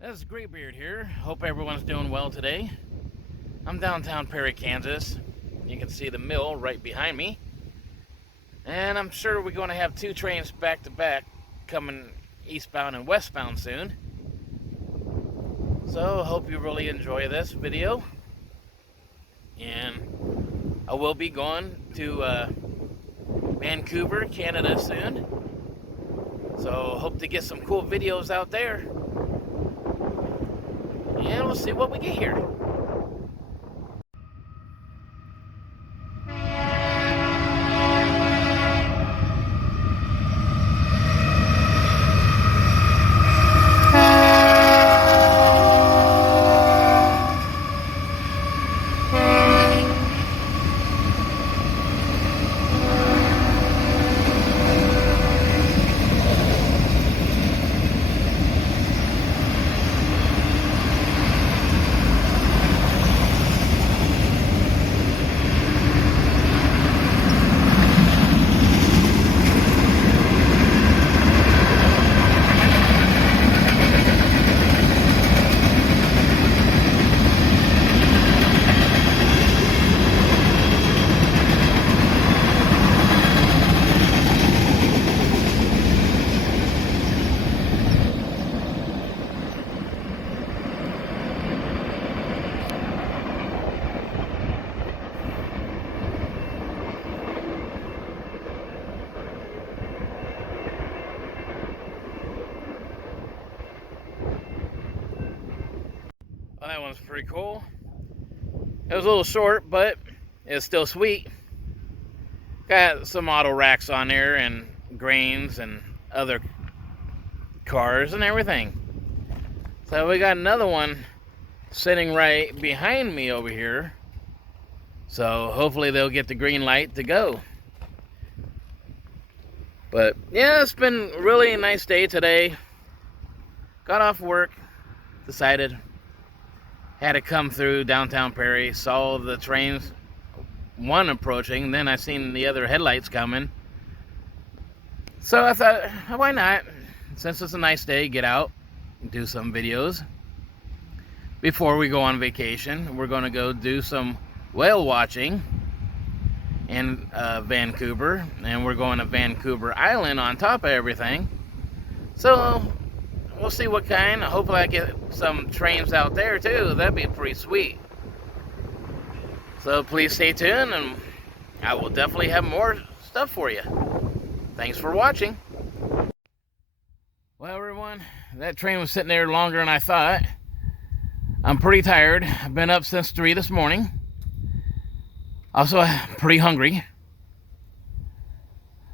This is Graybeard here. Hope everyone's doing well today. I'm downtown Perry, Kansas. You can see the mill right behind me. And I'm sure we're going to have two trains back to back coming eastbound and westbound soon. So I hope you really enjoy this video. And I will be going to Vancouver, Canada soon. So hope to get some cool videos out there. And we'll see what we get here. Well, that one's pretty cool. It was a little short, but it's still sweet. Got some auto racks on there and grains and other cars and everything. So we got another one sitting right behind me over here. So hopefully they'll get the green light to go. But yeah, it's been really a nice day today. Got off work, decided had to come through downtown Perry, saw the trains, one approaching, then I seen the other headlights coming. So I thought, why not? Since it's a nice day, get out and do some videos. Before we go on vacation, we're going to go do some whale watching in Vancouver, and we're going to Vancouver Island on top of everything. So we'll see what kind. Hopefully I get some trains out there too. That'd be pretty sweet. So please stay tuned, and I will definitely have more stuff for you. Thanks for watching. Well, everyone, that train was sitting there longer than I thought. I'm pretty tired. I've been up since 3 this morning. Also, pretty hungry.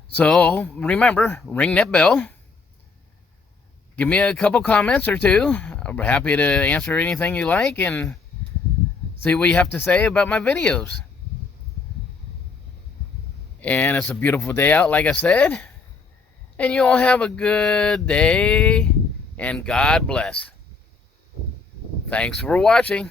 So remember, ring that bell. Give me a couple comments or two. I'm happy to answer anything you like and see what you have to say about my videos. And it's a beautiful day out, like I said. And you all have a good day, and God bless. Thanks for watching.